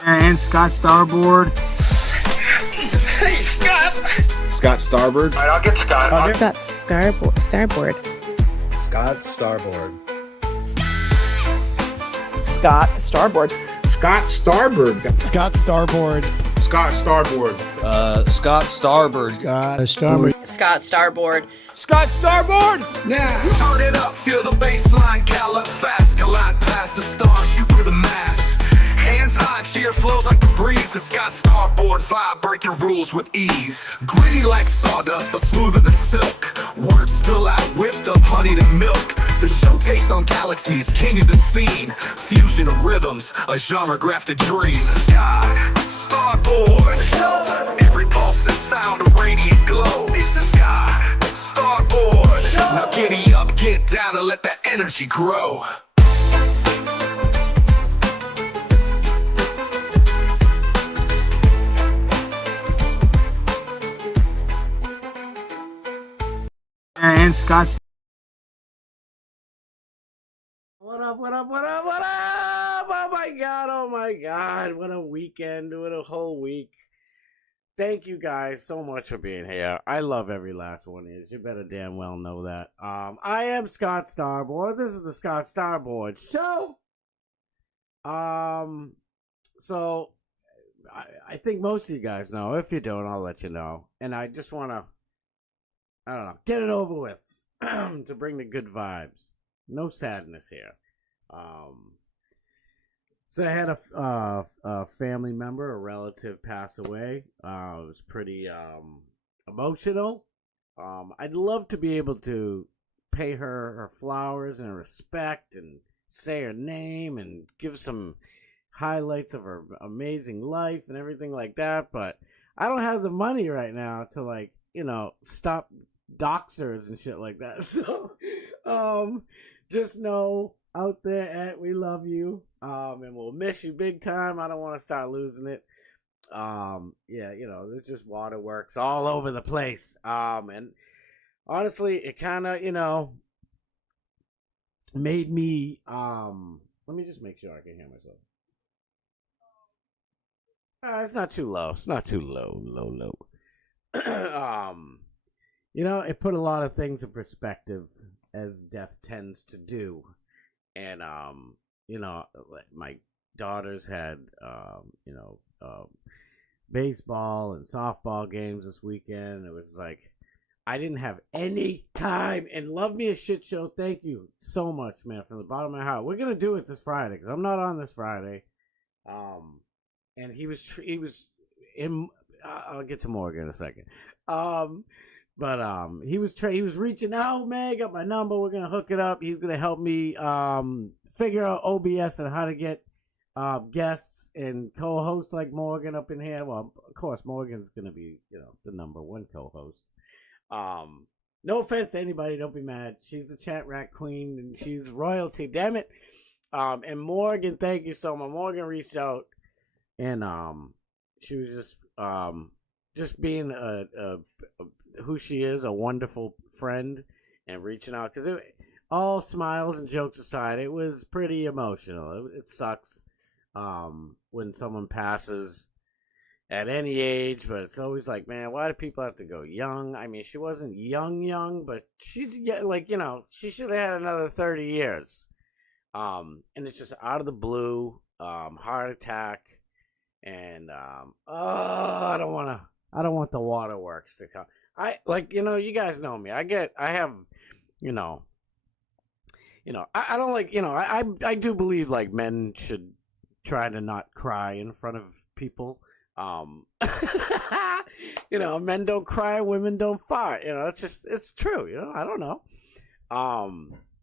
And Scott Starboard. Hey, Scott! Scott Starboard. All right, I'll get Scott. Scott Starboard. Scott Starboard. Scott Starboard. Scott Starboard. Scott Starboard. Scott Starboard. Scott Starboard. Scott Starboard. Scott Starboard. Scott Starboard! Now, turn it up, feel the bass line, gallop fast, collide past the stars, shoot through the mass. Hands high, cheer flows like the breeze. The Scott Starboard vibe, breaking rules with ease. Gritty like sawdust, but smoother than silk. Words spill out, whipped up, honeyed and milk. The show takes on galaxies, king of the scene. Fusion of rhythms, a genre-grafted dream. Scott Starboard. Every pulse and sound, a radiant glow. It's the Scott Starboard. Now giddy up, get down, and let that energy grow. And Scott. What up? Oh my god, what a weekend, what a whole week. Thank you guys so much for being here. I love every last one of you. You better damn well know that. I am Scott Starboard. This is the Scott Starboard Show. So I think most of you guys know. If you don't, I'll let you know. And I just want to, I don't know, get it over with to bring the good vibes. No sadness here. So I had a family member, a relative, pass away. It was pretty emotional. I'd love to be able to pay her flowers and respect and say her name and give some highlights of her amazing life and everything like that, but I don't have the money right now to, like, you know, stop doxers and shit like that. So just know out there, we love you, and we'll miss you big time. I don't want to start losing it. Yeah, you know, there's just waterworks all over the place. And honestly, it kind of, you know, made me, let me just make sure I can hear myself. It's not too low. It's not too low. You know, it put a lot of things in perspective, as death tends to do. And, you know, my daughters had, you know, baseball and softball games this weekend. It was like, I didn't have any time. And love me a shit show. Thank you so much, man, from the bottom of my heart. We're going to do it this Friday because I'm not on this Friday. And he was in, I'll get to Morgan in a second. But he was reaching out, man, got my number, we're gonna hook it up. He's gonna help me figure out OBS and how to get guests and co-hosts like Morgan up in here. Well, of course, Morgan's gonna be, you know, the number one co-host. No offense to anybody, don't be mad. She's the chat rat queen and she's royalty, damn it. And Morgan, thank you so much. Morgan reached out and she was just being who she is, a wonderful friend, and reaching out, because all smiles and jokes aside, it was pretty emotional. It sucks when someone passes at any age, but it's always like, man, why do people have to go young? I mean, she wasn't young, but she's, like, you know, she should have had another 30 years. And it's just out of the blue, heart attack, and I don't want the waterworks to come. I, like, you know, you guys know me. I have, you know, I don't like, you know, I do believe, like, men should try to not cry in front of people. You know, men don't cry, women don't fart. You know, it's true. You know, I don't know.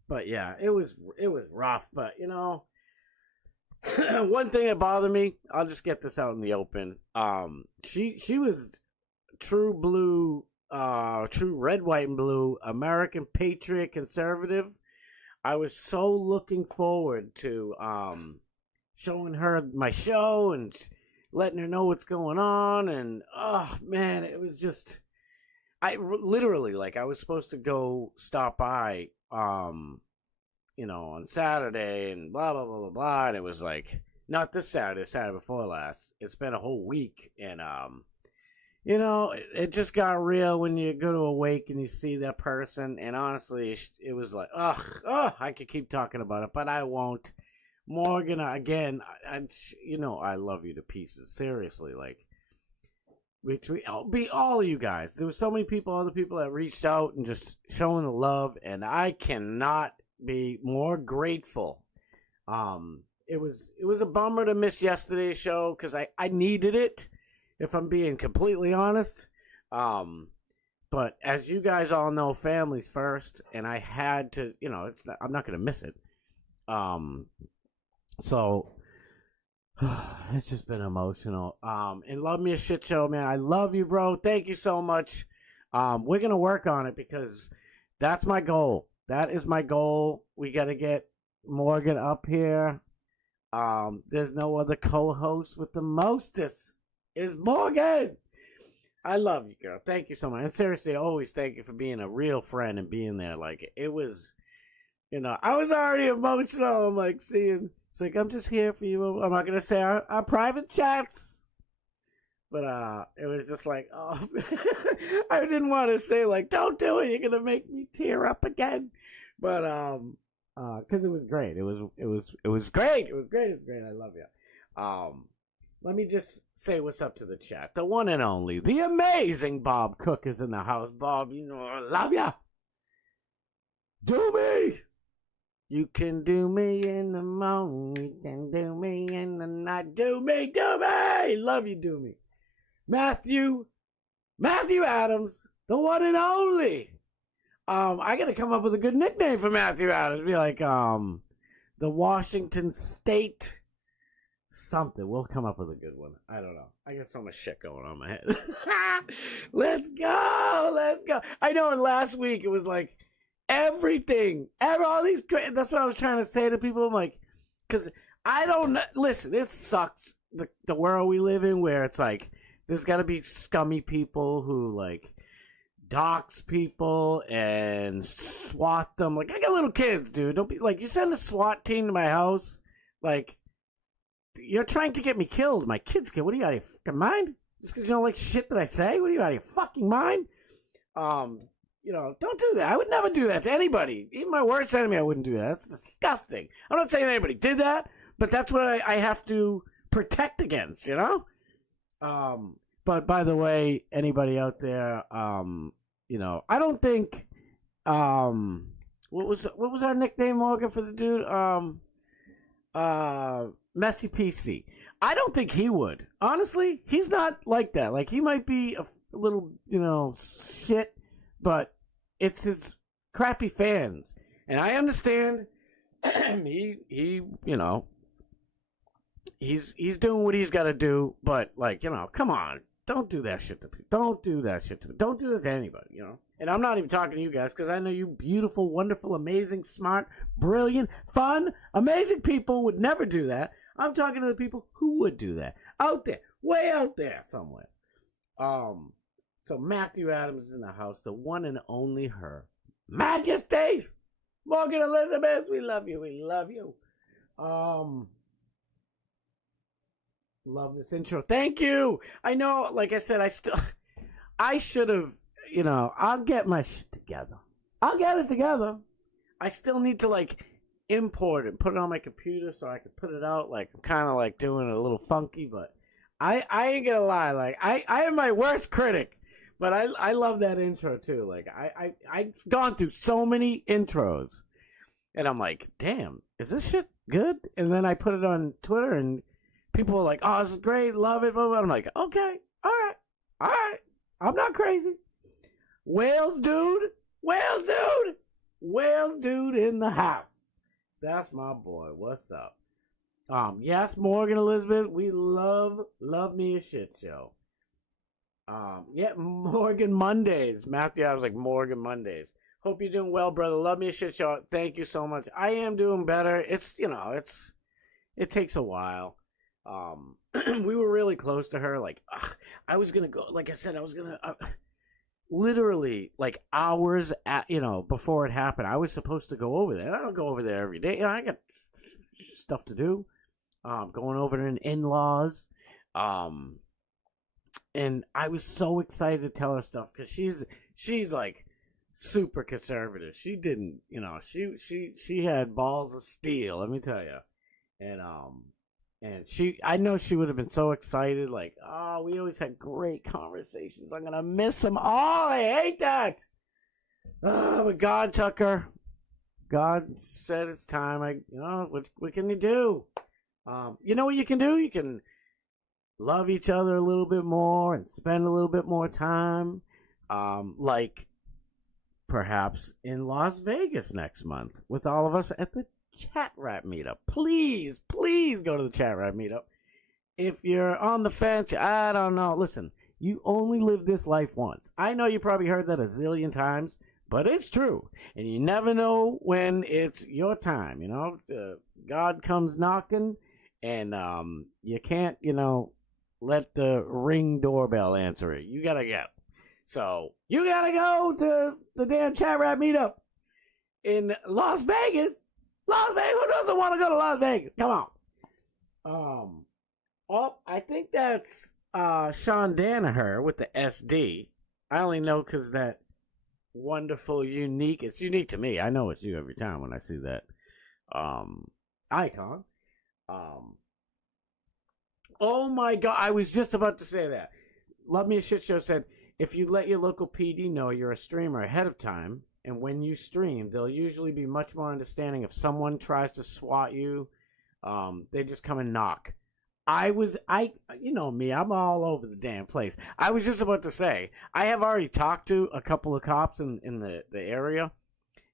But yeah, it was rough. But, you know, one thing that bothered me, I'll just get this out in the open. She was true blue, true red, white, and blue American patriot conservative. I was so looking forward to showing her my show and letting her know what's going on. And oh man, it was just, I literally, like, I was supposed to go stop by, you know, on Saturday and blah blah blah blah blah. And it was like, not this Saturday, Saturday before last. It's been a whole week, and you know, it just got real when you go to a wake and you see that person. And honestly, it was like, I could keep talking about it, but I won't. Morgan, again, you know, I love you to pieces. Seriously, like, be all of you guys. There were so many people, other people that reached out and just showing the love, and I cannot be more grateful. It was a bummer to miss yesterday's show because I needed it, if I'm being completely honest. But as you guys all know, family's first, and I had to, you know, I'm not gonna miss it. So it's just been emotional. And love me a shit show, man. I love you, bro. Thank you so much. We're gonna work on it because that's my goal. That is my goal. We gotta get Morgan up here. There's no other co-host with the mostest. Is Morgan. I love you, girl. Thank you so much. And seriously, always thank you for being a real friend and being there. Like, it was, you know, I was already emotional. I'm like, seeing, it's like, I'm just here for you. I'm not going to say our private chats. But it was just like, oh, I didn't want to say, like, don't do it. You're going to make me tear up again. But, because it was great. It was great. It was great. I love you. Let me just say what's up to the chat. The one and only, the amazing Bob Cook is in the house. Bob, you know I love ya. Do me. You can do me in the morning. You can do me in the night. Do me. Love you, do me. Matthew Adams, the one and only. I gotta come up with a good nickname for Matthew Adams. Be like, the Washington State something. We'll come up with a good one. I don't know. I got so much shit going on in my head. Let's go. I know in last week it was like everything. All these, that's what I was trying to say to people. I'm like, because I don't know. Listen, this sucks. The world we live in where it's like, there's got to be scummy people who like dox people and swat them. Like, I got little kids, dude. Don't be like, you send a SWAT team to my house, like, you're trying to get me killed. My kids killed. What are you, out of your fucking mind? Just because you don't like shit that I say? What are you, out of your fucking mind? You know, don't do that. I would never do that to anybody. Even my worst enemy, I wouldn't do that. That's disgusting. I'm not saying anybody did that, but that's what I have to protect against, you know? But by the way, anybody out there, you know, I don't think, what was our nickname, Morgan, for the dude? Messy PC. I don't think he would. Honestly, he's not like that. Like, he might be a little, you know, shit, but it's his crappy fans. And I understand he you know, he's doing what he's got to do, but, like, you know, come on. Don't do that shit to people. Don't do that to anybody, you know? And I'm not even talking to you guys, because I know you beautiful, wonderful, amazing, smart, brilliant, fun, amazing people would never do that. I'm talking to the people who would do that. Out there. Way out there somewhere. So Matthew Adams is in the house. The one and only her Majesty. Morgan Elizabeth, we love you. We love you. Love this intro. Thank you. I know, like I said, I should have, you know, I'll get my shit together. I'll get it together. I still need to, like, import it, put it on my computer so I can put it out. Like, I'm kind of, like, doing it a little funky, but I ain't gonna lie. Like, I am my worst critic, but I love that intro, too. Like, I've gone through so many intros, and I'm like, damn, is this shit good? And then I put it on Twitter, and people are like, oh, this is great, love it, blah, blah. I'm like, okay, all right. I'm not crazy. Wales dude in the house. That's my boy. What's up? Yes, Morgan Elizabeth, we love me a shit show. Yeah, Morgan Mondays. Matthew, I was like, Morgan Mondays. Hope you're doing well, brother. Love me a shit show. Thank you so much. I am doing better. It's, you know, it takes a while. We were really close to her. Like, I was gonna go. Like I said, I was gonna literally like hours before it happened. I was supposed to go over there. I don't go over there every day. You know, I got stuff to do. going over to an in-laws. And I was so excited to tell her stuff because she's like super conservative. She didn't, she had balls of steel, let me tell you. And I know she would have been so excited, like, oh, we always had great conversations. I'm gonna miss them all. I hate that. But God took her. God said it's time. What can you do? You know what you can do? You can love each other a little bit more and spend a little bit more time. Like perhaps in Las Vegas next month with all of us at the Chat Rap Meetup. Please go to the Chat Rap Meetup. If you're on the fence, I don't know. Listen, you only live this life once. I know you probably heard that a zillion times, but it's true. And you never know when it's your time, God comes knocking, and you can't, let the Ring doorbell answer it. You gotta go. So, you gotta go to the damn Chat Rap Meetup in Las Vegas. Las Vegas, who doesn't want to go to Las Vegas? Come on. I think that's Sean Danaher with the SD. I only know because that wonderful, unique. It's unique to me. I know it's you every time when I see that icon. Oh my God! I was just about to say that. Love Me a Shit Show said, if you let your local PD know you're a streamer ahead of time, and when you stream, they'll usually be much more understanding if someone tries to swat you. They just come and knock. You know me, I'm all over the damn place. I was just about to say, I have already talked to a couple of cops in the area,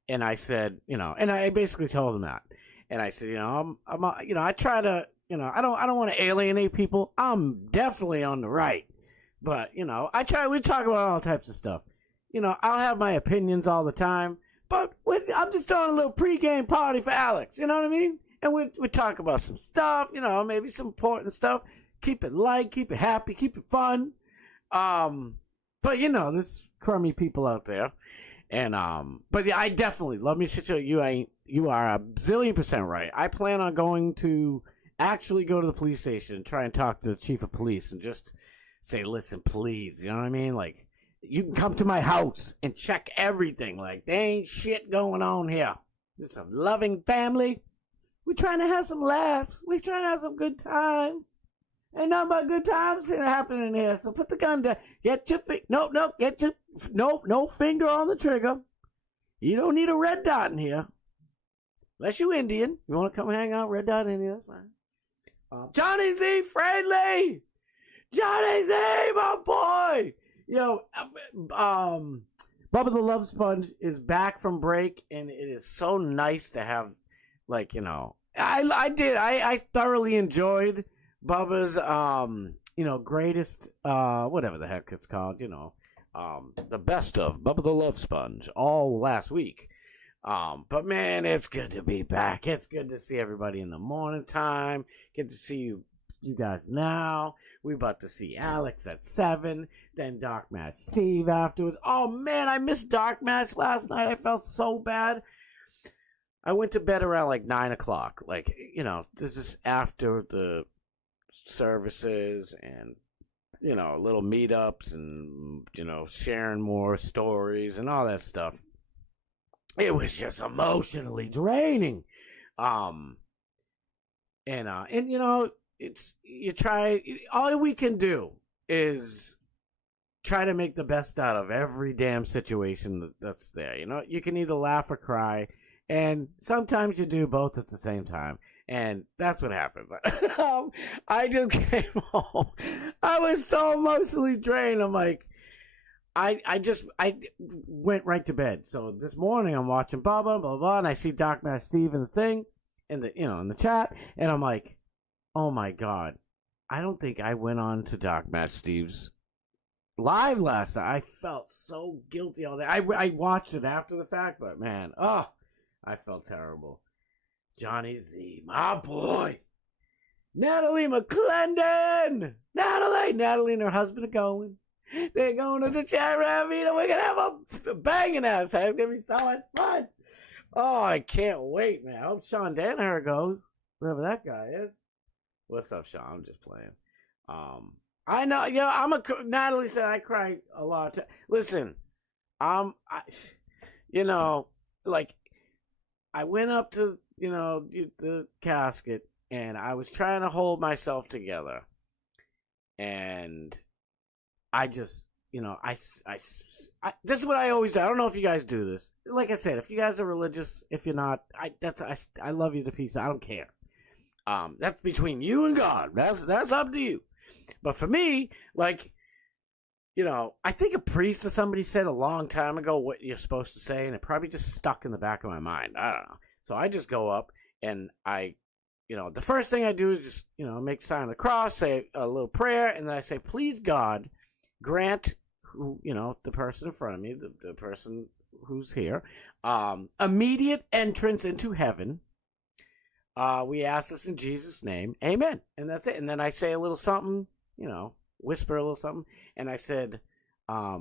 and I said, and I basically told them that, and I said, I try to, I don't want to alienate people. I'm definitely on the right, but we talk about all types of stuff. I'll have my opinions all the time, but I'm just throwing a little pregame party for Alex. You know what I mean? And we talk about some stuff, maybe some important stuff. Keep it light, keep it happy, keep it fun. But there's crummy people out there, and but yeah, I definitely love me shit show. You are a zillion % right. I plan on going to actually go to the police station and try and talk to the chief of police and just say, listen, please, you know what I mean? Like, you can come to my house and check everything. Like, there ain't shit going on here. It's a loving family. We're trying to have some laughs. We're trying to have some good times. Ain't nothing but good times happening here. So put the gun down. Get your no finger on the trigger. You don't need a red dot in here. Unless you Indian. You want to come hang out, red dot in here, that's fine. Johnny Z Friendly! Johnny Z, my boy! Bubba the Love Sponge is back from break, and it is so nice to have, I thoroughly enjoyed Bubba's, greatest, whatever the heck it's called, the best of Bubba the Love Sponge all last week. But man, it's good to be back. It's good to see everybody in the morning time. Get to see you guys now. We're about to see Alex at 7, then Dark Match Steve afterwards. Oh man, I missed Dark Match last night. I felt so bad. I went to bed around like 9 o'clock. This is after the services and, little meetups and, sharing more stories and all that stuff. It was just emotionally draining. All we can do is try to make the best out of every damn situation that's there. You can either laugh or cry, and sometimes you do both at the same time. And that's what happened. But I just came home. I was so emotionally drained. I'm like, I went right to bed. So this morning I'm watching blah blah blah blah, and I see Doc Matt Steve in the thing, in the chat, and I'm like, oh my God, I don't think I went on to Doc Matt Steve's live last night. I felt so guilty all day. I watched it after the fact, but man, I felt terrible. Johnny Z, my boy. Natalie McClendon. Natalie and her husband are going. They're going to the Chat Rap Meetup. We're going to have a banging ass. It's going to be so much fun. Oh, I can't wait, man. I hope Sean Danaher goes, wherever that guy is. What's up, Sean? I'm just playing. I know, Natalie said I cry a lot. Listen, like, I went up to, the casket, and I was trying to hold myself together. And I just, this is what I always do. I don't know if you guys do this. Like I said, if you guys are religious, if you're not, I love you to pieces. I don't care. That's between you and God. That's up to you. But for me, like, I think a priest or somebody said a long time ago what you're supposed to say, and it probably just stuck in the back of my mind. I don't know. So I just go up and the first thing I do is just, make the sign of the cross, say a little prayer, and then I say, please God, grant, the person in front of me, the person who's here, immediate entrance into heaven. We ask this in Jesus' name. Amen. And that's it. And then I say a little something, whisper a little something. And I said, I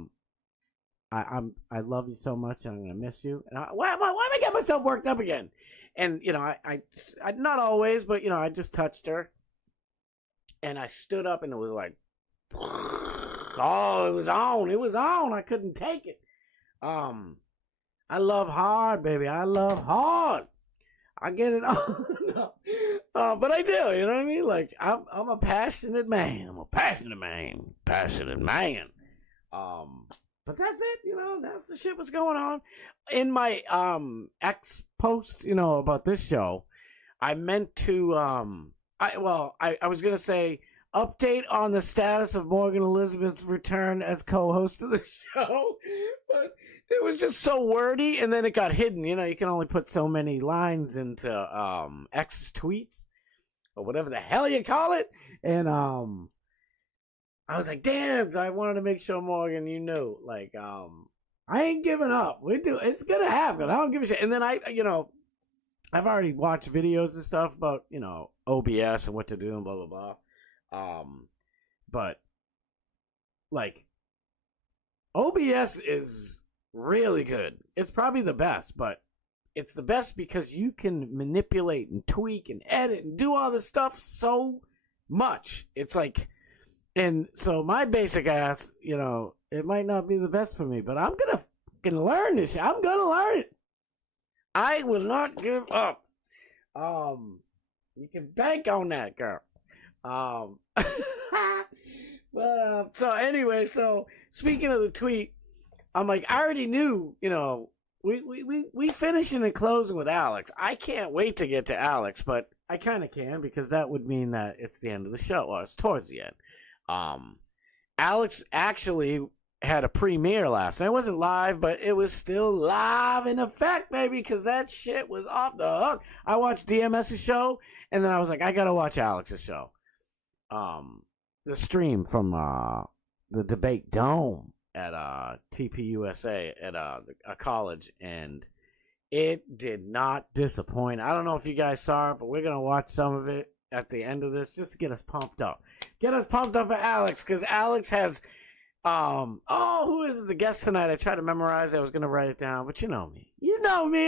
love you so much, and I'm going to miss you. And why am I getting myself worked up again? And, I not always, but, I just touched her. And I stood up, and it was like, oh, it was on. It was on. I couldn't take it. I love hard, baby. I love hard. I get it on. But I do, you know what I mean? Like, I'm a passionate man. Passionate man. But that's it, that's the shit what's going on. In my X post, about this show, I meant to I was gonna say update on the status of Morgan Elizabeth's return as co-host of the show, but it was just so wordy, and then it got hidden. You can only put so many lines into X tweets or whatever the hell you call it, and I was like, damn, so I wanted to make sure, Morgan, like, I ain't giving up. It's gonna happen. I don't give a shit. And then I've already watched videos and stuff about, OBS and what to do and blah, blah, blah. But, like, OBS is really good. It's probably the best, but it's the best because you can manipulate and tweak and edit and do all this stuff so much. It's like, and so my basic ass, it might not be the best for me, but I'm gonna learn this shit. I'm gonna learn it. I will not give up. You can bank on that, girl. But so anyway, so speaking of the tweet, I'm like, I already knew, we finishing and closing with Alex. I can't wait to get to Alex, but I kind of can because that would mean that it's the end of the show. Well, it's towards the end. Alex actually had a premiere last night. It wasn't live, but it was still live in effect, baby, because that shit was off the hook. I watched DMS's show, and then I was like, I gotta watch Alex's show. The stream from the Debate Dome at TPUSA at a college, and it did not disappoint. I don't know if you guys saw it, but we're gonna watch some of it at the end of this just to get us pumped up. Get us pumped up for Alex, because Alex has who is the guest tonight? I tried to memorize it. I was gonna write it down, but you know me.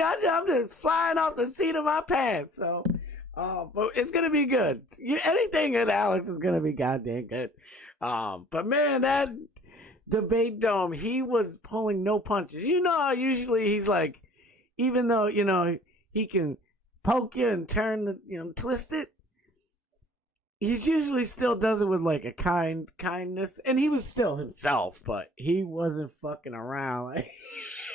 I'm just flying off the seat of my pants. So but it's gonna be good. Anything at Alex is gonna be goddamn good. But man, that Debate Dome, he was pulling no punches. Usually he's like, even though he can poke you and turn the twist it, he usually still does it with like a kindness, and he was still himself, but he wasn't fucking around. Like,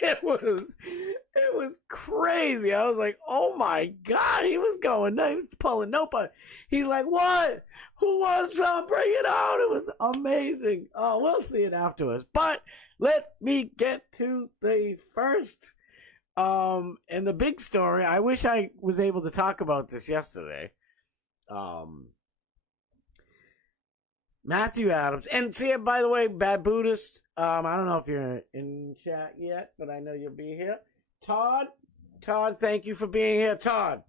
it was crazy. I was like, oh my god, he was going nuts. He was pulling no punch. He's like, what? Who wants some? Bring it on. It was amazing. Oh, we'll see it afterwards. But let me get to the first and the big story. I wish I was able to talk about this yesterday. Matthew Adams. And see, by the way, Bad Buddhist, I don't know if you're in chat yet, but I know you'll be here. Todd, thank you for being here. Todd,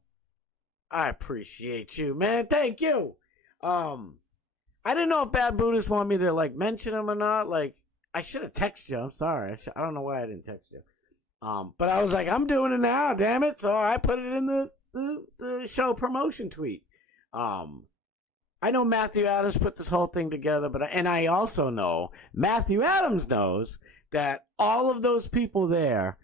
I appreciate you, man. Thank you. I didn't know if Bad Buddhist wanted me to, like, mention him or not. Like, I should have texted you. I'm sorry. I don't know why I didn't text you. But I was like, I'm doing it now, damn it. So I put it in the show promotion tweet. I know Matthew Adams put this whole thing together, and I also know Matthew Adams knows that all of those people there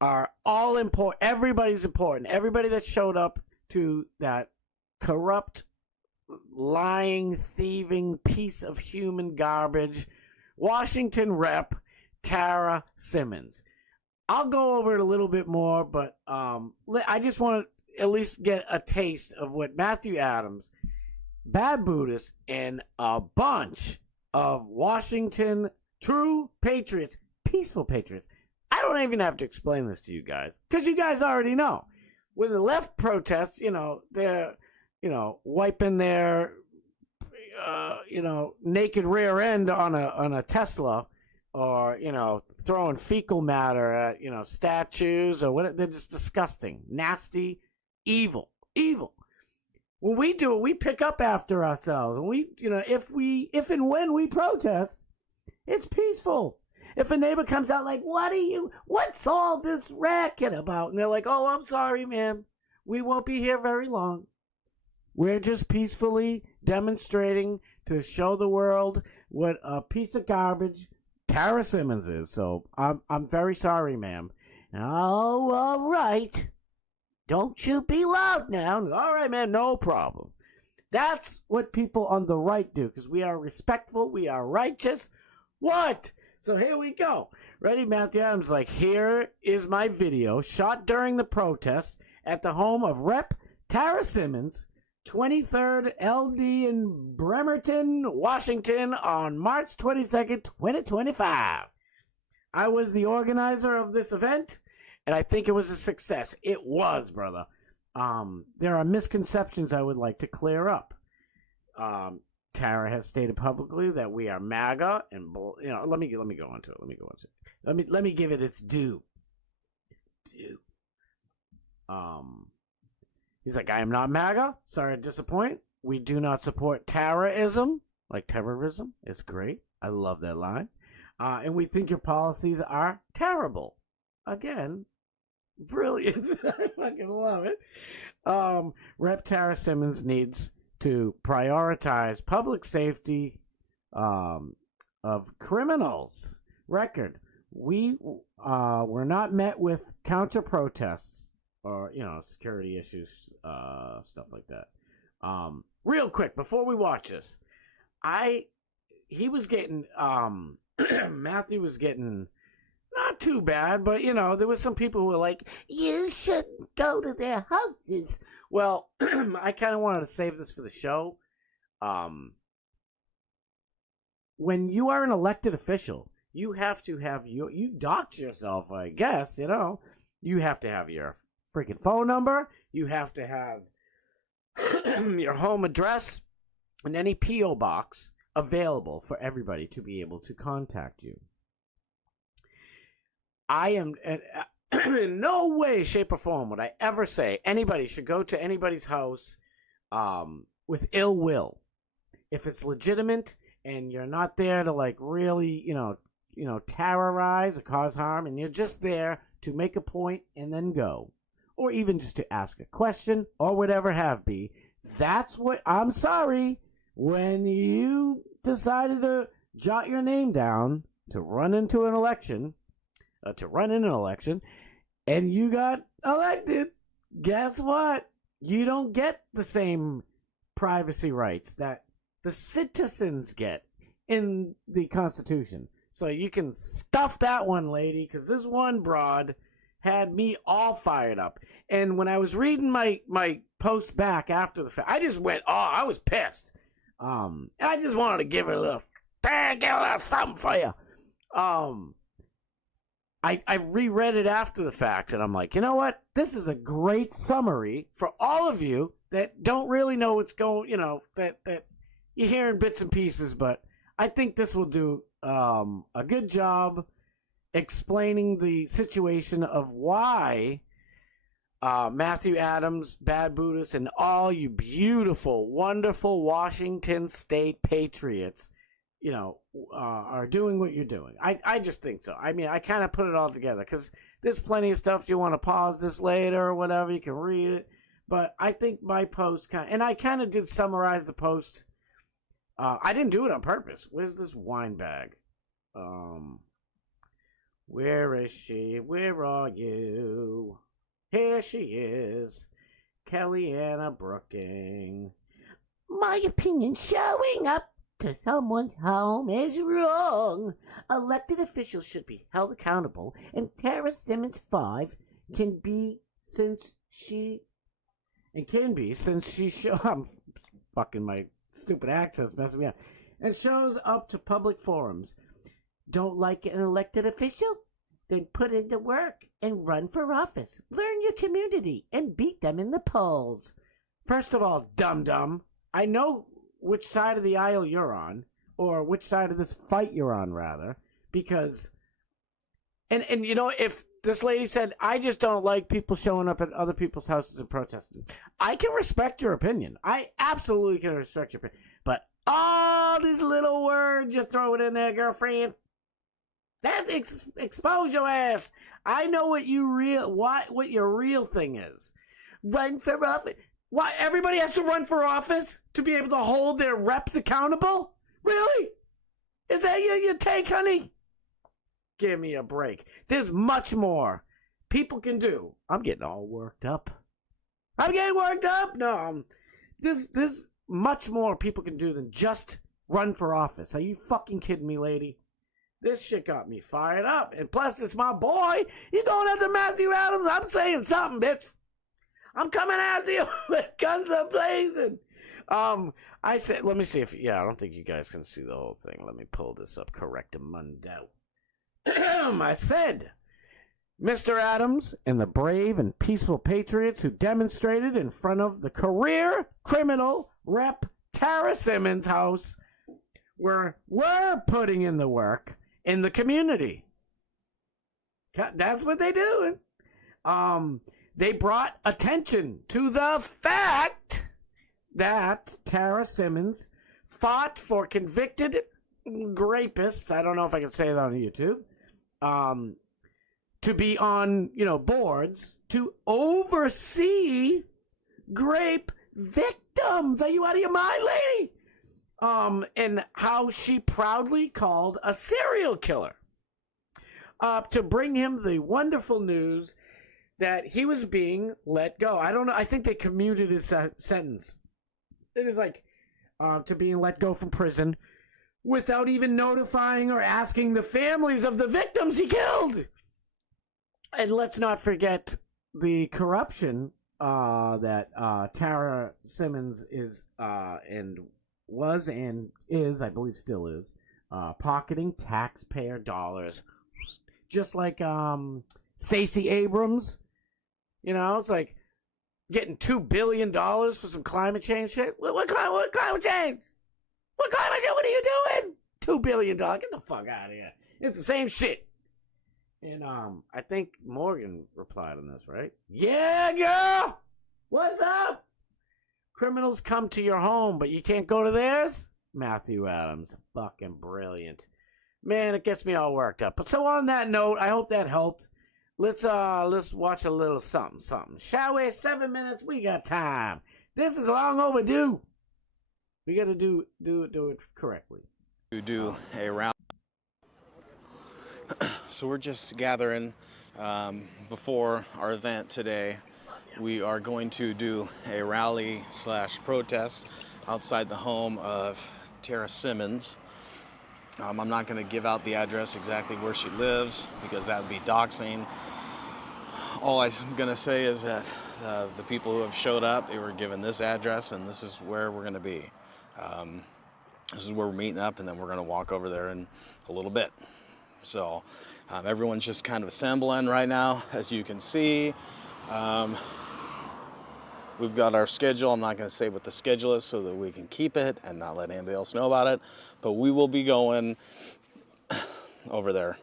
are all important. Everybody's important. Everybody that showed up to that corrupt, lying, thieving piece of human garbage, Washington rep, Tarra Simmons. I'll go over it a little bit more, but I just want to at least get a taste of what Matthew Adams, bad Buddhist, and a bunch of Washington true patriots, peaceful patriots. I don't even have to explain this to you guys, because you guys already know. When the left protests, they're, wiping their, naked rear end on a Tesla, or, throwing fecal matter at, statues or what. They're just disgusting, nasty, evil. When we do it, we pick up after ourselves. And we, if and when we protest, it's peaceful. If a neighbor comes out like, what's all this racket about? And they're like, oh, I'm sorry, ma'am. We won't be here very long. We're just peacefully demonstrating to show the world what a piece of garbage Tarra Simmons is. So I'm very sorry, ma'am. Oh, all right. Don't you be loud now. All right, man, no problem. That's what people on the right do, because we are respectful, we are righteous. What? So here we go. Ready? Matthew Adams like, here is my video shot during the protests at the home of Rep. Tarra Simmons, 23rd LD in Bremerton, Washington on March 22nd, 2025. I was the organizer of this event, and I think it was a success. It was, brother. There are misconceptions I would like to clear up. Tarra has stated publicly that we are MAGA, and let me go into it. Let me give it its due. It's due. He's like, I am not MAGA. Sorry to disappoint. We do not support terrorism, like terrorism. It's great. I love that line. And we think your policies are terrible. Again, brilliant. I fucking love it. Rep. Tarra Simmons needs to prioritize public safety of criminals. Record. We were not met with counter protests or security issues, stuff like that. Real quick before we watch this, he was getting Matthew was getting not too bad, but there was some people who were like, you shouldn't go to their houses. Well, I kind of wanted to save this for the show. When you are an elected official, you have to have you dox yourself, I guess, You have to have your freaking phone number. You have to have your home address and any P.O. box available for everybody to be able to contact you. I am in no way, shape, or form would I ever say anybody should go to anybody's house with ill will. If it's legitimate and you're not there to really, terrorize or cause harm, and you're just there to make a point and then go, or even just to ask a question or whatever have be, that's what, I'm sorry, when you decided to jot your name down to run into an election, and you got elected, guess what? You don't get the same privacy rights that the citizens get in the Constitution. So you can stuff that one, lady, because this one broad had me all fired up. And when I was reading my post back after the fact, I just went, I was pissed. And I just wanted to give it a little something for you. I reread it after the fact, and I'm like, you know what? This is a great summary for all of you that don't really know what's going, that you're hearing bits and pieces, but I think this will do a good job explaining the situation of why Matthew Adams, Bad Buddhist, and all you beautiful, wonderful Washington State patriots, are doing what you're doing. I just think so. I mean, I kind of put it all together because there's plenty of stuff. You want to pause this later or whatever, you can read it. But I think my post and I kind of did summarize the post I didn't do it on purpose. Where's this wine bag? Where is she? Where are you? Here she is. Kellyanna Brooking. My opinion, showing up to someone's home is wrong. Elected officials should be held accountable, and Tarra Simmons 5 can be since she I'm fucking my stupid accent's messing me up. And shows up to public forums. Don't like an elected official? Then put in the work and run for office. Learn your community and beat them in the polls. First of all, dum-dum, I know which side of the aisle you're on, or which side of this fight you're on, rather, because... And you know, if this lady said, I just don't like people showing up at other people's houses and protesting, I can respect your opinion. I absolutely can respect your opinion. But all these little words you're throwing in there, girlfriend, that expose your ass. I know what your real thing is. Run for office. Why, everybody has to run for office to be able to hold their reps accountable? Really? Is that your take, honey? Give me a break. There's much more people can do. I'm getting all worked up. I'm getting worked up? No. There's much more people can do than just run for office. Are you fucking kidding me, lady? This shit got me fired up. And plus, it's my boy. You going after Matthew Adams? I'm saying something, bitch. I'm coming after you with guns a-blazing. I said, let me see if, I don't think you guys can see the whole thing. Let me pull this up correctamundo. I said, Mr. Adams and the brave and peaceful patriots who demonstrated in front of the career criminal Rep. Tarra Simmons' house were putting in the work in the community. That's what they do. They brought attention to the fact that Tarra Simmons fought for convicted rapists. I don't know if I can say that on YouTube. To be on, boards to oversee grape victims. Are you out of your mind, lady? And how she proudly called a serial killer to bring him the wonderful news that he was being let go. I don't know. I think they commuted his sentence. It is like to being let go from prison without even notifying or asking the families of the victims he killed. And let's not forget the corruption that Tarra Simmons is and was and is, I believe still is, pocketing taxpayer dollars. Just like Stacey Abrams. It's like getting $2 billion for some climate change shit. What climate change? What climate change? What are you doing? $2 billion. Get the fuck out of here. It's the same shit. And I think Morgan replied on this, right? Yeah, girl. What's up? Criminals come to your home, but you can't go to theirs? Matthew Adams. Fucking brilliant. Man, it gets me all worked up. But so on that note, I hope that helped. Let's watch a little something. Shall we? 7 minutes. We got time. This is long overdue. We got to do it correctly. To do a round. So we're just gathering before our event today. We are going to do a rally/protest outside the home of Tarra Simmons. I'm not going to give out the address exactly where she lives because that would be doxing. All I'm going to say is that the people who have showed up, they were given this address, and this is where we're going to be. This is where we're meeting up, and then we're going to walk over there in a little bit. So everyone's just kind of assembling right now, as you can see. We've got our schedule. I'm not going to say what the schedule is so that we can keep it and not let anybody else know about it. But we will be going over there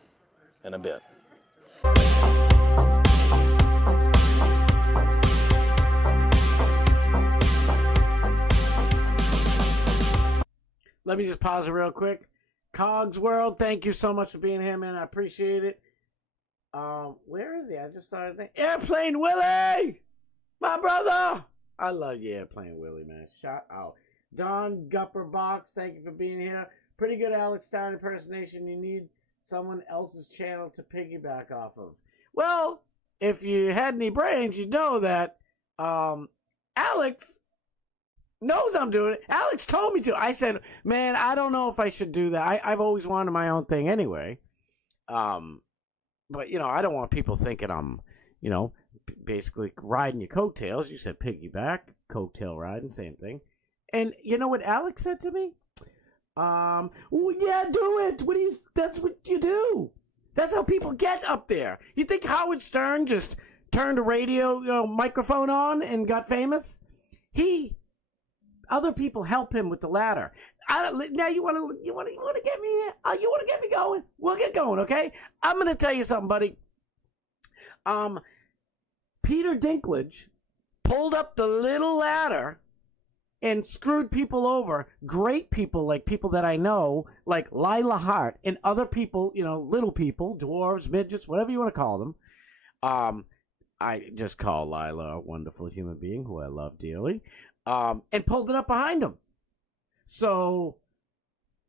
in a bit. Let me just pause it real quick. Cogs World, thank you so much for being here, man. I appreciate it. Where is he? I just saw his name. Airplane Willie! My brother! I love you, Airplane Willie, man. Shout out. Don Gupperbox, thank you for being here. Pretty good Alex Stein impersonation. You need someone else's channel to piggyback off of. Well, if you had any brains, you'd know that Alex knows I'm doing it. Alex told me to. I said, man, I don't know if I should do that. I've always wanted my own thing anyway. But, I don't want people thinking I'm, basically riding your coattails. You said piggyback, coattail riding, same thing. And you know what Alex said to me? Well, yeah, do it. That's what you do. That's how people get up there. You think Howard Stern just turned a radio microphone on and got famous? Other people help him with the ladder. Now you want to get me here? You want to get me going? We'll get going, okay? I'm going to tell you something, buddy. Peter Dinklage pulled up the little ladder and screwed people over. Great people, like people that I know, like Lila Hart and other people, little people, dwarves, midgets, whatever you want to call them. I just call Lila a wonderful human being who I love dearly, and pulled it up behind him. So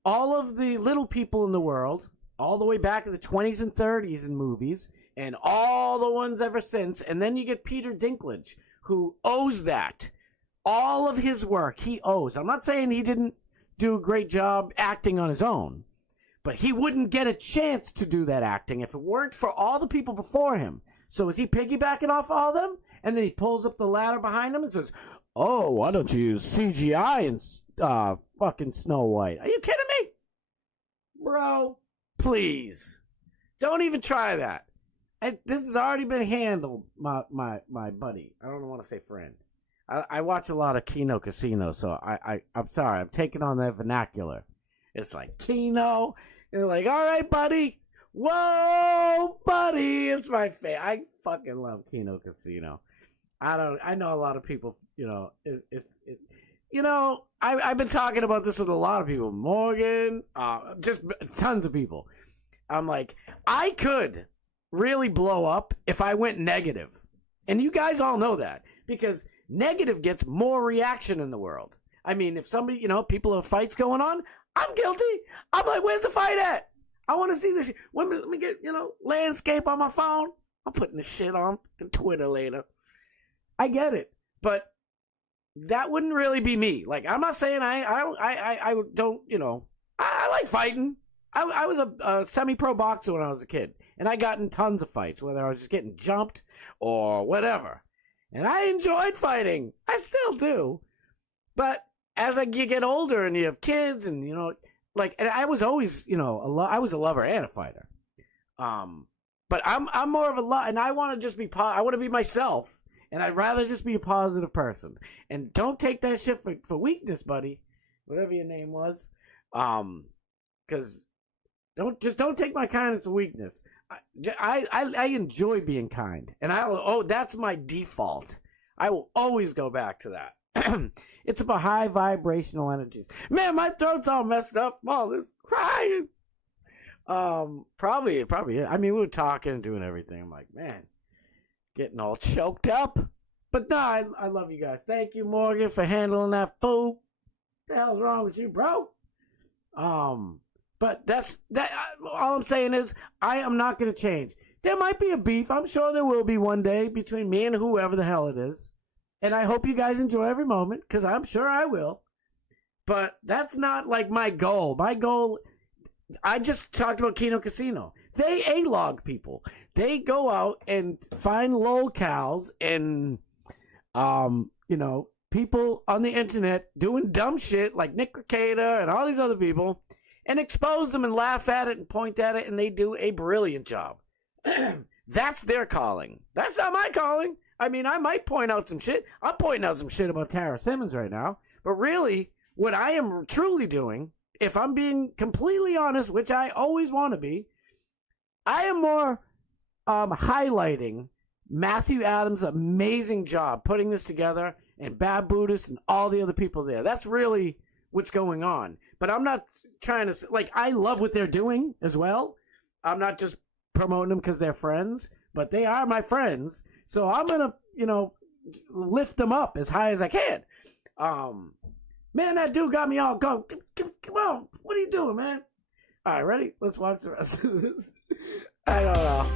all of the little people in the world, all the way back in the 20s and 30s in movies, and all the ones ever since, and then you get Peter Dinklage, who owes that. All of his work he owes. I'm not saying he didn't do a great job acting on his own, but he wouldn't get a chance to do that acting if it weren't for all the people before him. So is he piggybacking off all of them? And then he pulls up the ladder behind him and says, oh, why don't you use CGI and fucking Snow White? Are you kidding me? Bro, please. Don't even try that. This has already been handled, my buddy. I don't want to say friend. I watch a lot of Kino Casino, so I'm sorry. I'm taking on that vernacular. It's like, Kino. And they're like, all right, buddy. Whoa, buddy. It's my favorite. I fucking love Kino Casino. I know a lot of people, I've been talking about this with a lot of people. Morgan, just tons of people. I'm like, I could really blow up if I went negative. And you guys all know that. Because negative gets more reaction in the world. I mean, if somebody, people have fights going on, I'm guilty. I'm like, where's the fight at? I want to see this. Let me get, landscape on my phone. I'm putting this shit on Twitter later. I get it. But that wouldn't really be me. Like, I'm not saying I don't, I like fighting. I was a semi-pro boxer when I was a kid. And I got in tons of fights, whether I was just getting jumped or whatever. And I enjoyed fighting. I still do. But as you get older and you have kids and, and I was always, I was a lover and a fighter. But I'm more of a and I want to just be, I want to be myself. And I'd rather just be a positive person. And don't take that shit for weakness, buddy. Whatever your name was. Because don't take my kindness for weakness. I enjoy being kind, and that's my default. I will always go back to that. It's about high vibrational energies. Man, my throat's all messed up. All this crying. Probably. I mean, we were talking and doing everything. I'm like, man, getting all choked up. But no, I love you guys. Thank you, Morgan, for handling that food. What the hell's wrong with you, bro? But that's that. All I'm saying is, I am not going to change. There might be a beef. I'm sure there will be one day between me and whoever the hell it is. And I hope you guys enjoy every moment, because I'm sure I will. But that's not like my goal. My goal, I just talked about Kino Casino. They A-log people. They go out and find lolcows and, people on the internet doing dumb shit like Nick Ricada and all these other people, and expose them and laugh at it and point at it, and they do a brilliant job. That's their calling. That's not my calling. I mean, I might point out some shit. I'm pointing out some shit about Tarra Simmons right now. But really, what I am truly doing, if I'm being completely honest, which I always want to be, I am more highlighting Matthew Adams' amazing job putting this together, and Bad Buddhist and all the other people there. That's really what's going on. But I'm not trying to, I love what they're doing as well. I'm not just promoting them because they're friends, but they are my friends. So I'm going to, lift them up as high as I can. Man, Man, that dude got me all go. Come on. What are you doing, man? All right, ready? Let's watch the rest of this. I don't know.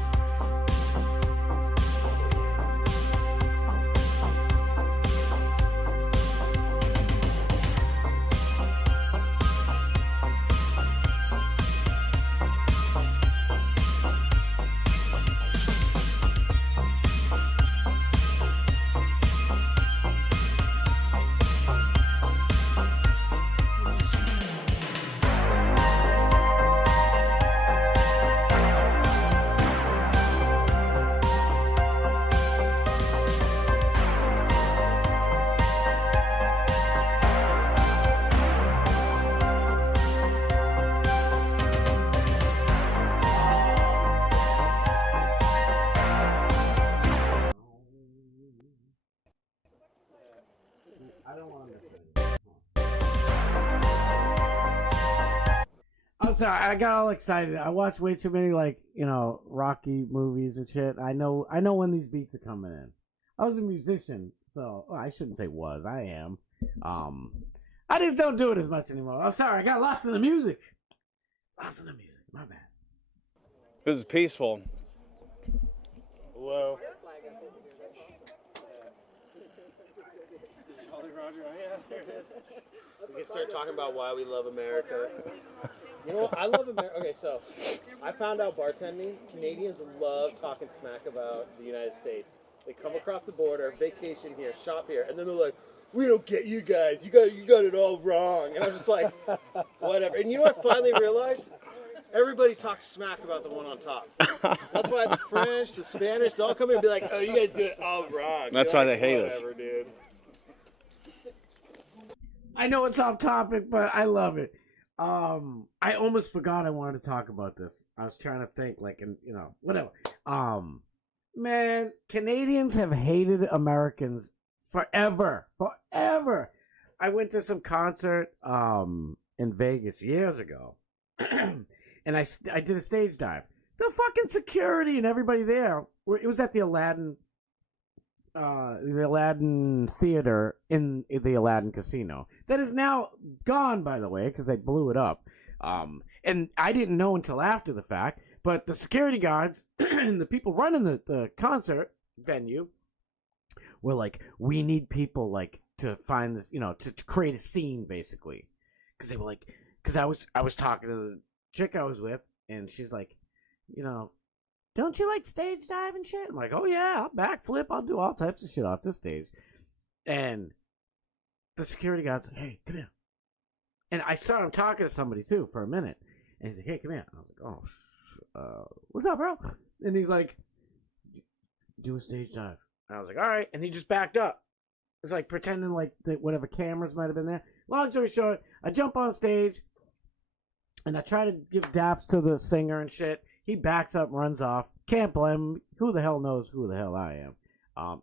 I don't want to miss it. I'm sorry, I got all excited. I watched way too many Rocky movies and shit. I know when these beats are coming in. I was a musician, so I shouldn't say was. I am. I just don't do it as much anymore. I'm sorry, I got lost in the music. My bad. This is peaceful. Hello. We can start talking about why we love America. You know, I love America. Okay, so I found out bartending, Canadians love talking smack about the United States. They come across the border, vacation here, shop here, and then they're like, "We don't get you guys. You got it all wrong." And I'm just like, whatever. And you know what I finally realized? Everybody talks smack about the one on top. That's why the French, the Spanish, they all come in and be like, "Oh, you guys did it all wrong." That's why they hate us. Whatever, dude. I know it's off topic, but I love it. I almost forgot I wanted to talk about this. I was trying to think, whatever. Man, Canadians have hated Americans forever. I went to some concert in Vegas years ago, and I did a stage dive. The fucking security and everybody there. It was at the Aladdin Theater in the Aladdin Casino. That is now gone, by the way, because they blew it up. And I didn't know until after the fact, but the security guards and the people running the concert venue were like, "We need people to find this, to create a scene, basically." Because they were like, because I was talking to the chick I was with, and she's like, "Don't you like stage dive and shit?" I'm like, "Oh yeah, I'll backflip. I'll do all types of shit off this stage." And the security guard's like, "Hey, come here." And I saw him talking to somebody too for a minute. And he's like, "Hey, come here." I was like, "Oh, what's up, bro?" And he's like, "Do a stage dive." And I was like, "All right." And he just backed up. It's like pretending like that whatever cameras might have been there. Long story short, I jump on stage and I try to give daps to the singer and shit. He backs up and runs off. Can't blame him. Who the hell knows who the hell I am?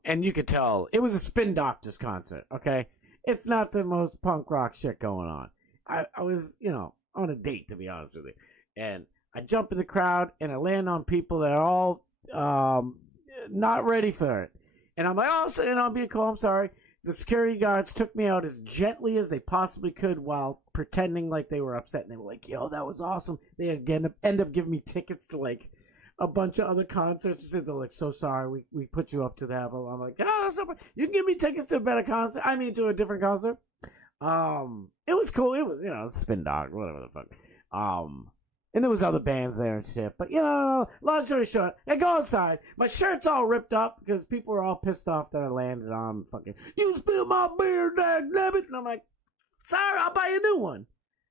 And you could tell it was a Spin Doctors concert, okay? It's not the most punk rock shit going on. I was, on a date, to be honest with you. And I jump in the crowd, and I land on people that are all not ready for it. And I'm like, "Oh, I'm being cool, I'm sorry." The security guards took me out as gently as they possibly could while pretending like they were upset. And they were like, "Yo, that was awesome." They again end up giving me tickets to a bunch of other concerts. They're like, "So sorry, we put you up to that." But I'm like, "Oh, that's not, you can give me tickets to a better concert. To a different concert." It was cool. It was, Spin Dog, whatever the fuck. And there was other bands there and shit. But, long story short, I go outside. My shirt's all ripped up because people were all pissed off that I landed on fucking, "You spilled my beer, dagnabbit." And I'm like, "Sorry, I'll buy you a new one."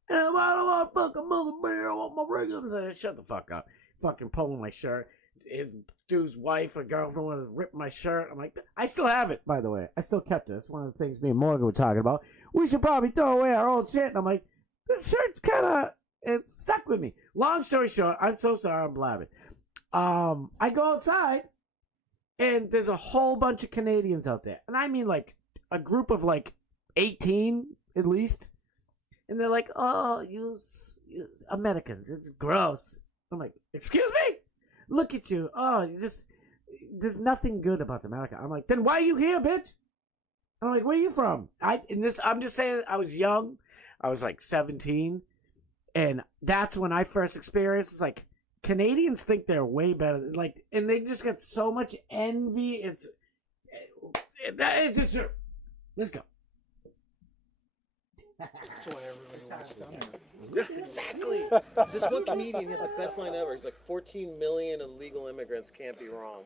And I'm like, "I don't want fucking mother beer. I want my regular." I said, "Shut the fuck up." Fucking pulling my shirt. His dude's wife or girlfriend wanted to rip my shirt. I'm like, I still have it, by the way. I still kept it. It's one of the things me and Morgan were talking about. We should probably throw away our old shit. And I'm like, this shirt's it stuck with me. Long story short, I'm so sorry, I'm blabbing. I go outside, and there's a whole bunch of Canadians out there. And I mean a group of 18 at least. And they're like, "Oh, you Americans, it's gross." I'm like, "Excuse me? Look at you. Oh, there's nothing good about America." I'm like, "Then why are you here, bitch?" I'm like, where are you from? I'm just saying, I was young. I was like 17. And that's when I first experienced, it's like, Canadians think they're way better. Like, and they just got so much envy. It's just, let's go. Exactly. This one comedian had the best line ever. He's like, 14 million illegal immigrants can't be wrong.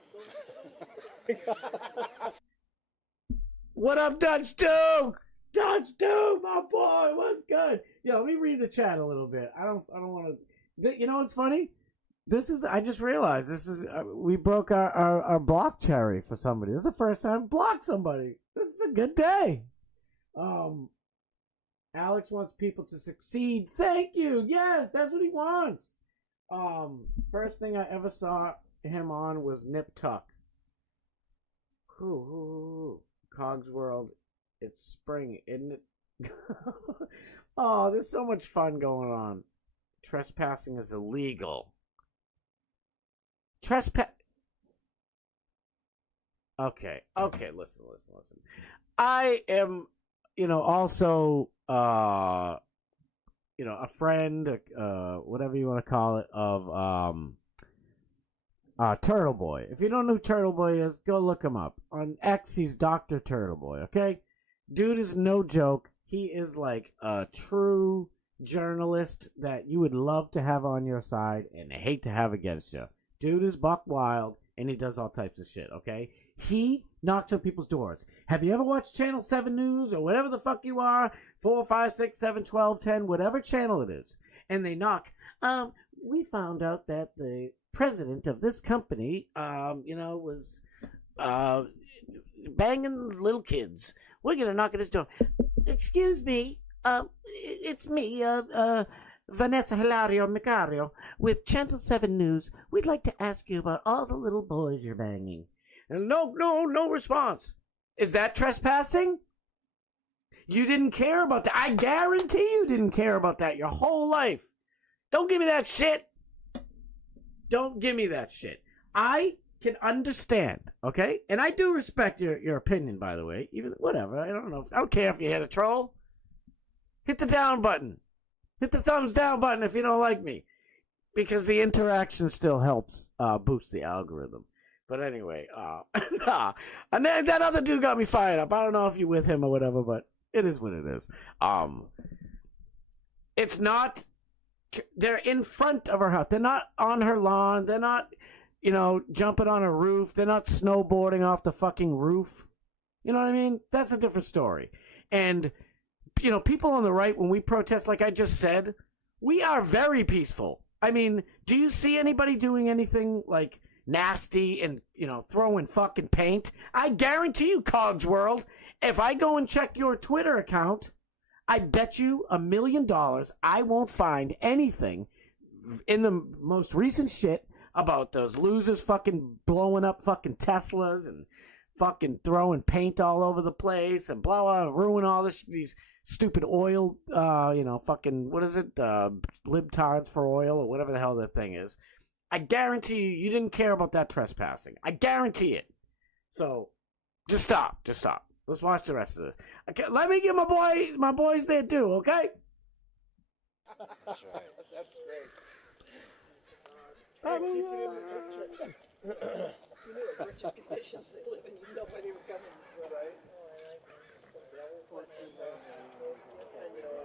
What up, Dutch Duke? Dutch Duke, my boy, what's good? Yo, let me read the chat a little bit. I don't want to. You know what's funny? I just realized we broke our block cherry for somebody. This is the first time I blocked somebody. This is a good day. Alex wants people to succeed. Thank you. Yes, that's what he wants. First thing I ever saw him on was Nip Tuck. Cog's World. It's spring, isn't it? Oh, there's so much fun going on. Trespassing is illegal. Okay, listen. I am, also, a friend, whatever you want to call it, of, Turtle Boy. If you don't know who Turtle Boy is, go look him up. On X, he's Dr. Turtle Boy, okay? Dude is no joke. He is like a true journalist that you would love to have on your side and hate to have against you. Dude is buck wild, and he does all types of shit, okay? He knocks on people's doors. Have you ever watched Channel 7 News or whatever the fuck you are? 4, 5, 6, 7, 12, 10, whatever channel it is. And they knock. We found out that the president of this company, was banging little kids. We're going to knock at his door. Excuse me. It's me, Vanessa Hilario Micario with Channel 7 News. We'd like to ask you about all the little boys you're banging. And no response. Is that trespassing? You didn't care about that. I guarantee you didn't care about that your whole life. Don't give me that shit. Don't give me that shit. I can understand, okay? And I do respect your opinion, by the way. Even whatever. I don't care if you hit a troll. Hit the down button. Hit the thumbs down button if you don't like me. Because the interaction still helps boost the algorithm. But anyway, and then that other dude got me fired up. I don't know if you're with him or whatever, but it is what it is. It's not, they're in front of her house. They're not on her lawn. They're not, jumping on a roof. They're not snowboarding off the fucking roof. You know what I mean? That's a different story. And, people on the right, when we protest, like I just said, we are very peaceful. I mean, do you see anybody doing anything like nasty and, throwing fucking paint? I guarantee you, Cogs World, if I go and check your Twitter account, I bet you $1 million I won't find anything in the most recent shit about those losers fucking blowing up fucking Teslas and fucking throwing paint all over the place and blah, blah, ruin all these stupid oil, fucking, what is it, libtards for oil or whatever the hell that thing is. I guarantee you didn't care about that trespassing. I guarantee it. So, just stop. Let's watch the rest of this. Okay, let me get my boys there too, okay? That's right. That's great. You know what wretched conditions they live in. Nobody would come in this way, right?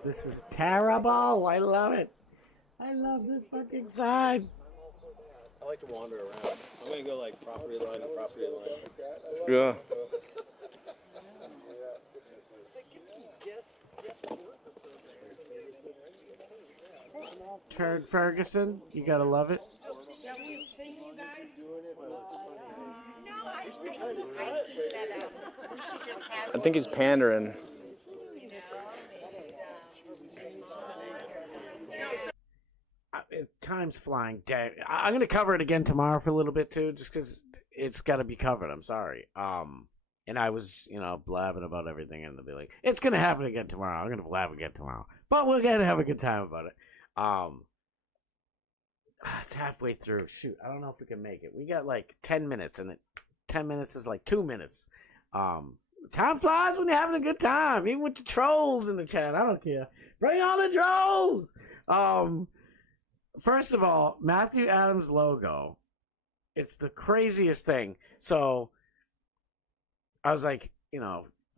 This is terrible. I love it. I love this fucking sign. I like to wander around. I'm gonna go like property line to property line. Yeah. Turd Ferguson, you gotta love it. I think he's pandering. Time's flying. I'm gonna cover it again tomorrow for a little bit too, just because it's got to be covered. I'm sorry. And I was, blabbing about everything, and they'll be like, "It's gonna happen again tomorrow." I'm gonna blab again tomorrow, but we're gonna have a good time about it. It's halfway through. Shoot, I don't know if we can make it. We got like 10 minutes, and 10 minutes is like 2 minutes. Time flies when you're having a good time, even with the trolls in the chat. I don't care. Bring on the trolls. First of all, Matthew Adams' logo. It's the craziest thing. So I was like,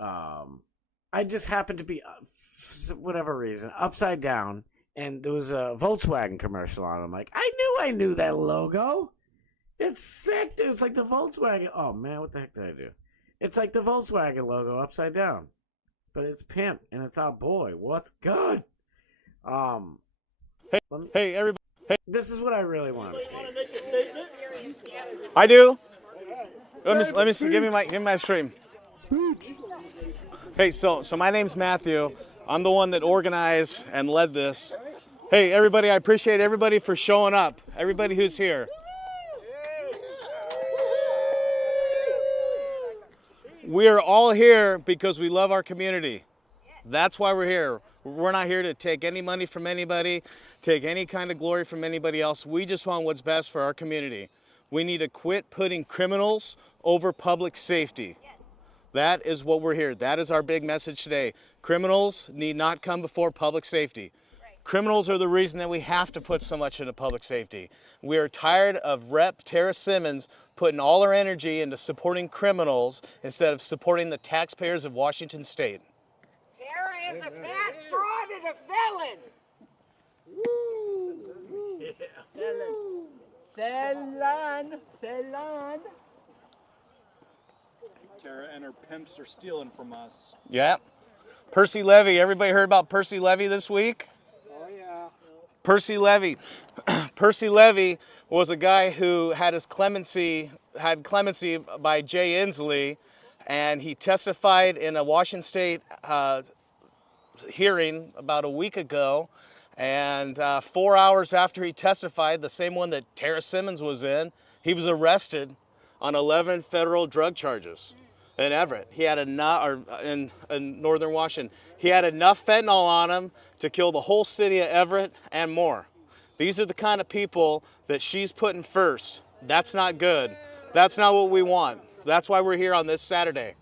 I just happened to be, for whatever reason, upside down, and there was a Volkswagen commercial on it. I'm like, I knew that logo. It's sick, dude. It's like the Volkswagen. Oh, man, what the heck did I do? It's like the Volkswagen logo upside down. But it's pimp, and it's our boy. What's good? Hey, everybody. Hey. This is what I really want to see. Want to make a statement? I do. Let me see. Give me my stream. Hey, so my name's Matthew. I'm the one that organized and led this. Hey, everybody, I appreciate everybody for showing up. Everybody who's here. We are all here because we love our community. That's why we're here. We're not here to take any money from anybody, take any kind of glory from anybody else. We just want what's best for our community. We need to quit putting criminals over public safety. That is what we're here. That is our big message today. Criminals need not come before public safety. Criminals are the reason that we have to put so much into public safety. We are tired of Rep. Tarra Simmons putting all our energy into supporting criminals instead of supporting the taxpayers of Washington State. Tara is a fat fraud and a felon. Felon. Tara and her pimps are stealing from us. Yeah. Percy Levy. Everybody heard about Percy Levy this week? Oh, yeah. Percy Levy. Percy Levy was a guy who had clemency by Jay Inslee, and he testified in a Washington State hearing about a week ago. And 4 hours after he testified, the same one that Tarra Simmons was in, he was arrested on 11 federal drug charges in Everett. He had enough, or in northern Washington, he had enough fentanyl on him to kill the whole city of Everett and more. These are the kind of people that she's putting first. That's not good. That's not what we want. That's why we're here on this Saturday.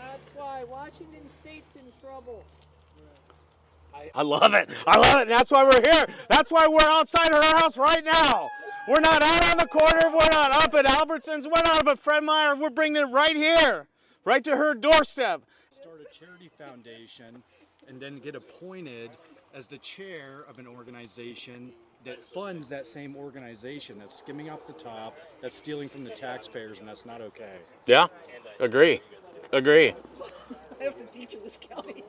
That's why Washington State's in trouble. I love it. I love it. That's why we're here. That's why we're outside her house right now. We're not out on the corner. We're not up at Albertsons. We're not up at Fred Meyer. We're bringing it right here, right to her doorstep. Start a charity foundation and then get appointed as the chair of an organization that funds that same organization that's skimming off the top, that's stealing from the taxpayers, and that's not okay. Yeah, agree. I have to teach you this, Kelly.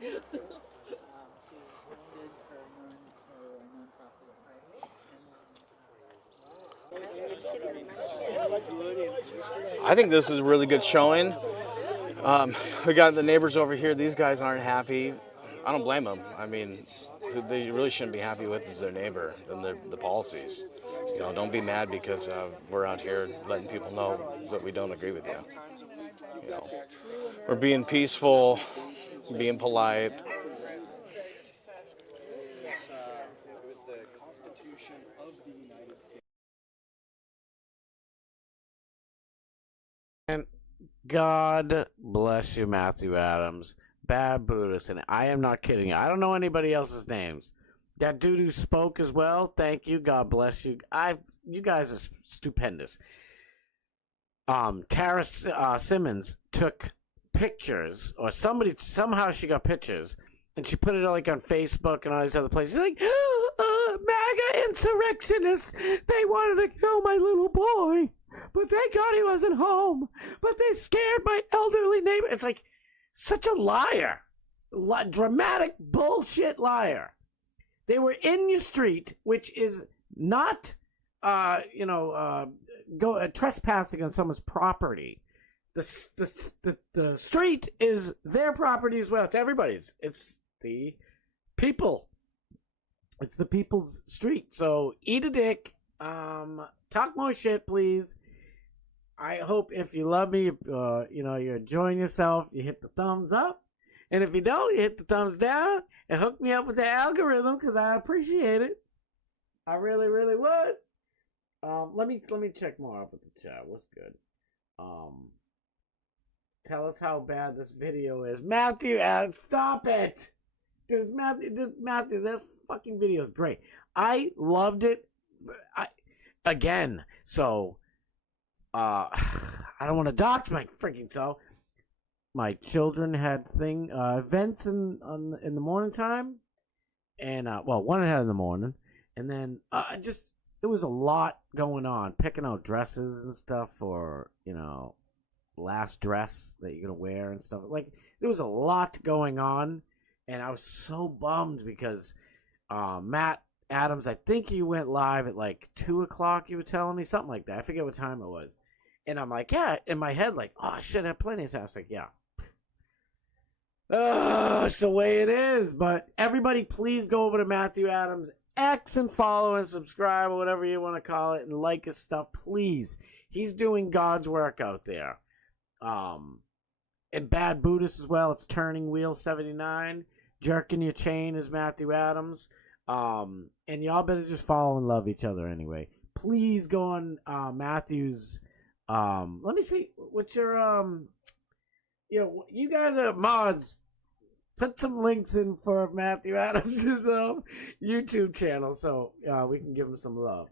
I think this is a really good showing. We got the neighbors over here. These guys aren't happy. I don't blame them. I mean, who they really shouldn't be happy with is their neighbor and the policies. You know, don't be mad because we're out here letting people know that we don't agree with you. You know, we're being peaceful, being polite. It was the Constitution of the United States. And God bless you, Matthew Adams. Bad Buddhist, and I am not kidding you. I don't know anybody else's names. That dude who spoke as well, thank you. God bless you. You guys are stupendous. Tarra Simmons took pictures, or somehow she got pictures, and she put it like on Facebook and all these other places. Like, MAGA insurrectionists, they wanted to kill my little boy, but thank God he wasn't home. But they scared my elderly neighbor. It's like, such a liar. Dramatic bullshit liar. They were in your street, which is not, trespassing on someone's property. The street is their property as well. It's everybody's. It's the people. It's the people's street. So eat a dick. Talk more shit, please. I hope if you love me, you're enjoying yourself, you hit the thumbs up. And if you don't, you hit the thumbs down and hook me up with the algorithm because I appreciate it. I really, really would. Let me check more up with the chat. What's good? tell us how bad this video is. Matthew, stop it. Matthew, that fucking video is great. I loved it. So, I don't want to dox my freaking self. My children had events in the morning time, and one I had in the morning, and then there was a lot going on, picking out dresses and stuff for last dress that you're gonna wear and stuff. Like there was a lot going on, and I was so bummed because Matt Adams, I think he went live at like 2:00. You were telling me something like that. I forget what time it was, and I'm like, yeah, in my head, like, oh, I should have plenty of time. I was like, yeah. It's the way it is. But everybody, please go over to Matthew Adams X and follow and subscribe or whatever you want to call it and like his stuff, please. He's doing God's work out there. And Bad Buddhist as well. It's Turning Wheel 79. Jerking Your Chain is Matthew Adams. And y'all better just follow and love each other anyway. Please go on Matthew's. Let me see. What's your you guys are mods. Put some links in for Matthew Adams' YouTube channel so we can give him some love.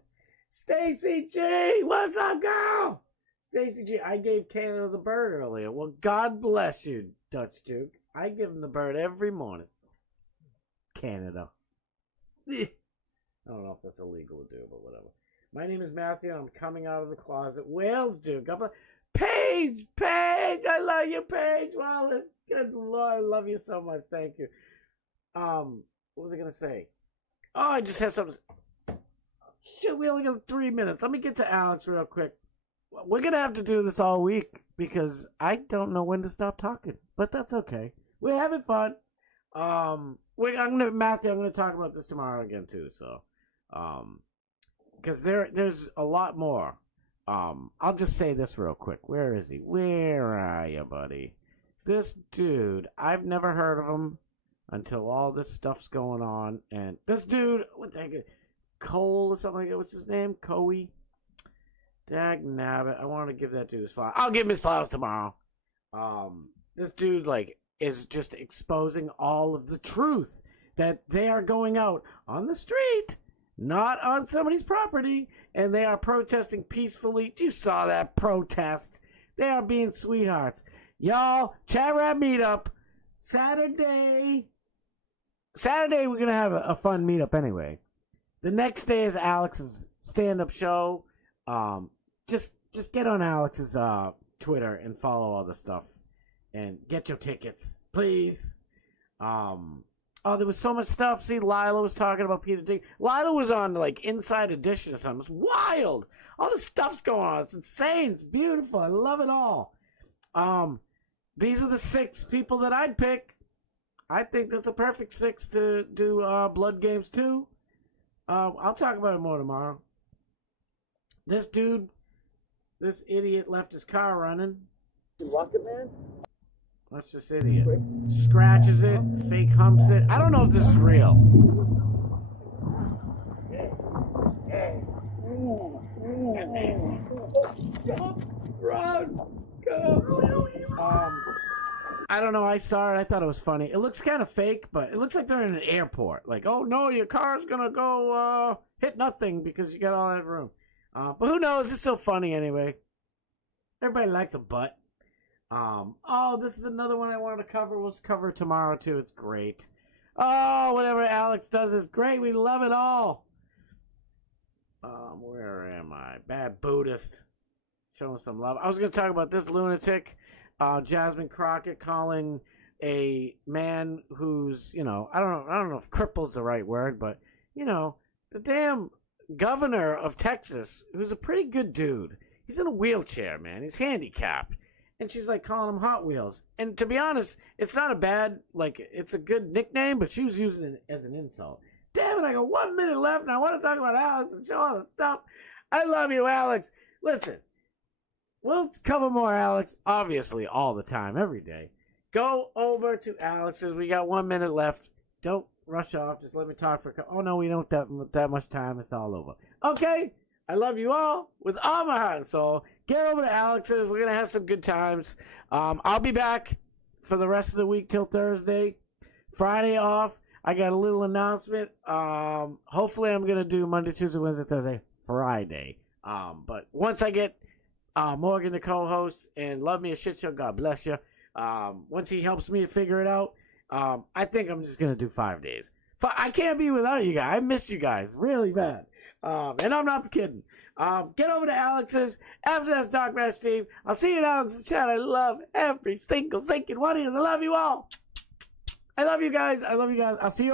Stacy G, what's up, girl? Stacy G, I gave Canada the bird earlier. Well, God bless you, Dutch Duke. I give him the bird every morning. Canada. I don't know if that's illegal to do, but whatever. My name is Matthew, and I'm coming out of the closet. Wales Duke. Paige, I love you, Paige Wallace. Good Lord, I love you so much. Thank you. What was I gonna say? Oh, I just had something. Shit, we only got 3 minutes. Let me get to Alex real quick. We're gonna have to do this all week because I don't know when to stop talking, but that's okay. We're having fun. Matthew, I'm gonna talk about this tomorrow again too. So, because there's a lot more. I'll just say this real quick. Where is he? Where are you, buddy? This dude, I've never heard of him until all this stuff's going on. And this dude, what the heck? Cole or something like that. What's his name? Coey? Dag nabbit. I want to give that dude his flowers. I'll give him his flowers tomorrow. This dude, is just exposing all of the truth that they are going out on the street, not on somebody's property, and they are protesting peacefully. You saw that protest. They are being sweethearts. Y'all, Chat Rap Meetup, Saturday, we're going to have a fun meetup anyway. The next day is Alex's stand-up show. Just get on Alex's Twitter and follow all the stuff. And get your tickets, please. There was so much stuff. See, Lila was talking about Peter Dick. Lila was on, Inside Edition or something. It's wild. All this stuff's going on. It's insane. It's beautiful. I love it all. These are the 6 people that I'd pick. I think that's a perfect 6 to do Blood Games 2. I'll talk about it more tomorrow. This dude, this idiot left his car running. Rocket Man? Watch this idiot. Scratches it, fake humps it. I don't know if this is real. That's nasty. Run! Go! I don't know. I saw it. I thought it was funny. It looks kind of fake, but it looks like they're in an airport. Like, oh no, your car's gonna go hit nothing because you got all that room. But who knows? It's still funny anyway. Everybody likes a butt. This is another one I wanted to cover. We'll cover tomorrow too. It's great. Oh, whatever Alex does is great. We love it all. Where am I? Bad Buddhist. Showing some love. I was going to talk about this lunatic, Jasmine Crockett, calling a man who's, I don't know if cripple's the right word, but, the damn governor of Texas, who's a pretty good dude. He's in a wheelchair, man. He's handicapped. And she's calling him Hot Wheels. And to be honest, it's not a bad, it's a good nickname, but she was using it as an insult. Damn it, I got 1 minute left, and I want to talk about Alex and show all the stuff. I love you, Alex. Listen, we'll cover more Alex, obviously, all the time, every day. Go over to Alex's. We got 1 minute left. Don't rush off. Just let me talk for oh, no, we don't have that much time. It's all over. Okay? I love you all with all my heart and soul. Get over to Alex's. We're going to have some good times. I'll be back for the rest of the week till Thursday. Friday off. I got a little announcement. Hopefully I'm going to do Monday, Tuesday, Wednesday, Thursday, Friday. But once I get Morgan to co-host and Love Me a Shit Show, God bless you. Once he helps me figure it out, I think I'm just going to do 5 days. I can't be without you guys. I missed you guys really bad. And I'm not kidding. Get over to Alex's. After that's Dark Match Steve. I'll see you in Alex's chat. I love every single one of you. I love you all. I love you guys. I'll see you.